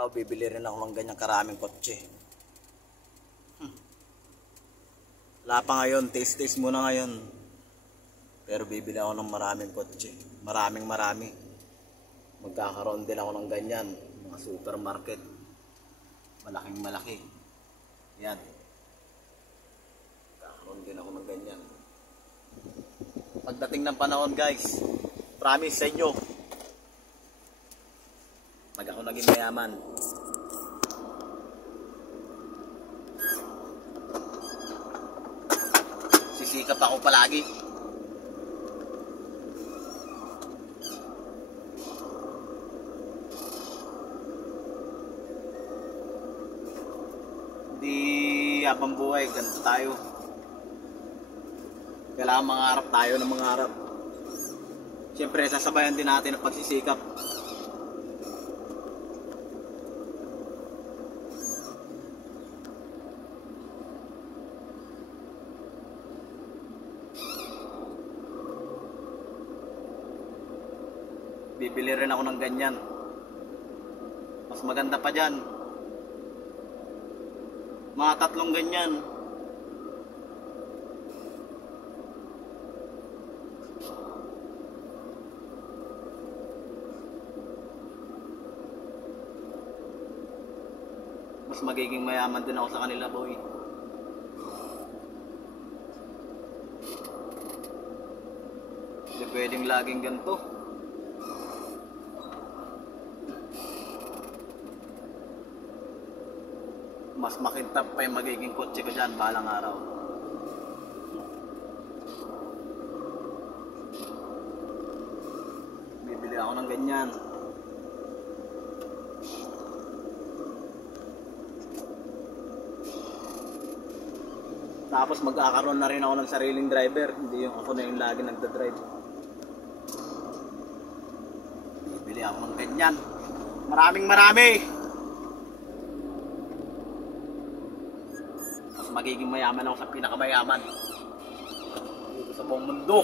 Araw bibili rin ako ng ganyang karaming kotse. Wala pa ngayon, taste muna ngayon. Pero bibili ako ng maraming kotse. Marami. Magkakaroon din ako ng ganyan. Mga supermarket. Malaking malaki. Yan. Magkakaroon din ako ng ganyan. Pagdating ng panahon guys, promise sa inyo, pag ako naging mayaman, sisikap ako palagi. Di habang buhay, ganito tayo. Kailangan mangarap tayo ng mangarap. Siyempre, sasabayan din natin ang pagsisikap. Bibili rin ako ng ganyan. Mas maganda pa dyan. Mga 3 ganyan. Mas magiging mayaman din ako sa kanila, boy. Hindi pwedeng laging ganito. Mas makintab pa yung magiging kotse ko dyan balang araw. Bibili ako ng ganyan. Tapos magkakaroon na rin ako ng sariling driver. Hindi yung ako na yung lagi nagdadrive. Bibili ako ng ganyan. Marami. Magiging mayaman ako sa pinakamayaman dito sa buong mundo.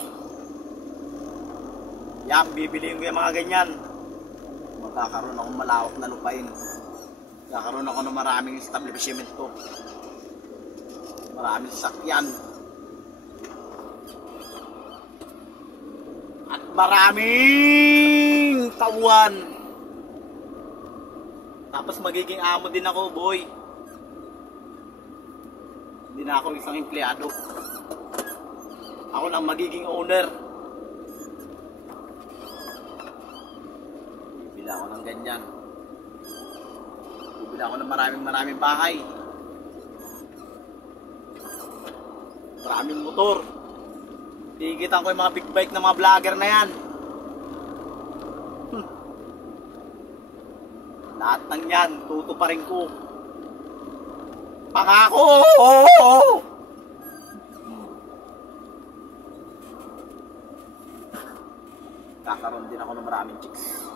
Yan, bibiliin ko yung mga ganyan. Magkakaroon akong malawak na lupain. Magkakaroon ako ng maraming establishmento, maraming sasakyan, at maraming tauhan. Tapos magiging amo din ako, boy. Hindi na ako isang empleyado. Ako lang magiging owner. Bibili ako ng ganyan. Bibili ako ng maraming bahay. Maraming motor. Tigitan ko yung mga big bike ng mga vlogger na yan. Lahat ng yan, tutuparin ko. Pangako! Kakaroon din ako ng maraming chicks.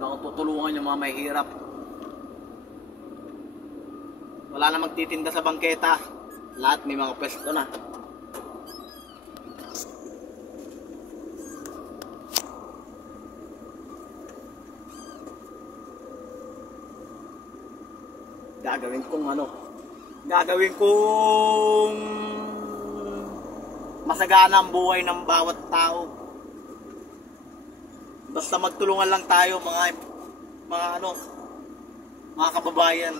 Una kong tutulungan yung mga mahihirap. Wala na magtitinda sa bangketa. Lahat may mga pwesto na. Gagawin kong masagana ang buhay ng bawat tao. Basta magtulungan lang tayo mga kababayan.